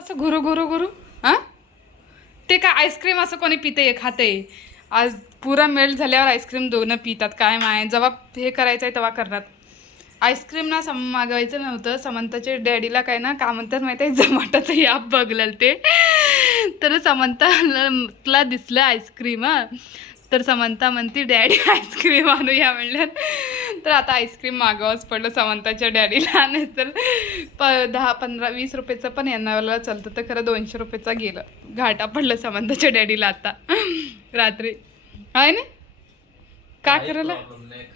असं घुरू घुरू घुरू हा ते काय आईस्क्रीम असं कोणी पिते खाते आज पुरा मेल्ट झाल्यावर आईस्क्रीम दोन पितात काय माय जेव्हा हे करायचं आहे तेव्हा करणार आईस्क्रीम ना मागवायचं नव्हतं समंताच्या डॅडीला काय ना का म्हणतात माहिती आहे झोमॅटोचं ॲप बघलं ते तर समंताला दिसलं आईस्क्रीम तर समंता म्हणती डॅडी आईस्क्रीम आणूया म्हणल्यात तर आता आईस्क्रीम मागवावंच पडलं समंताच्या डॅडीला नाही तर 10, 15, 20 रुपयाचं पण यांना चालतं तर खरं 200 रुपयाचा गेलं घाटा पडलं समंताच्या डॅडीला आता रात्री आहे ना का करायला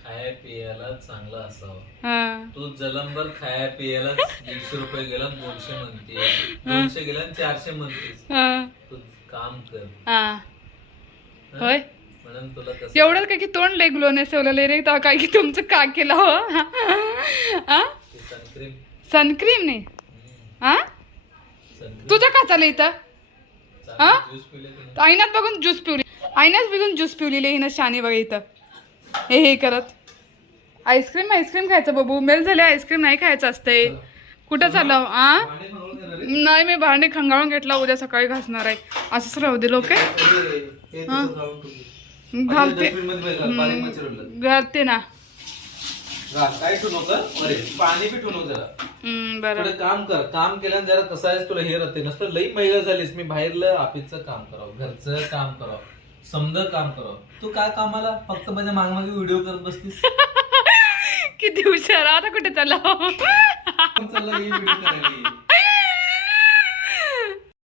खाया पियाला चांगला असावं हा तू जलंबर खाया पियाला 150 रुपये गेला 200 म्हणते 200 गेला 400 म्हणतेस तू काम कर हा होय म्हणून तुला कसं एवढं काय की तोंड लय ग्लोने ठेवलेलं रे तेव्हा काय की तुमचं का केलं हो सनक्रीम सनक्रीम नाही हा तुझं का चाललं इथं हा ज्यूस पिले आईनात बघून ज्यूस पिवली आईनाच बघून ज्यूस पिवलेली हिनं शानी बघा इथं हे करत आईस्क्रीम आईस्क्रीम बाबू मेल झाले आईस्क्रीम नाही खायचं असतंय कुठं चाललं नाही मी भांडे खंगाळून घेतला उद्या सकाळी घासणार आहे असंच राहू दे लोक घालते घालते ना काय ठेवू नको पाणी बी ठेवू नको जरा बरं काम कर काम केल्यानं जरा कसं आहे तुला हे राहते नसतं लई महिला झालीस मी बाहेरलं ऑफिसचं काम करावं घरचं काम करावं समजा काम करावं तू काय कामाला फक्त माझ्या मागमागे व्हिडिओ करत बसतीस किती हुशार आता कुठे चालला चालला व्हिडिओ करायला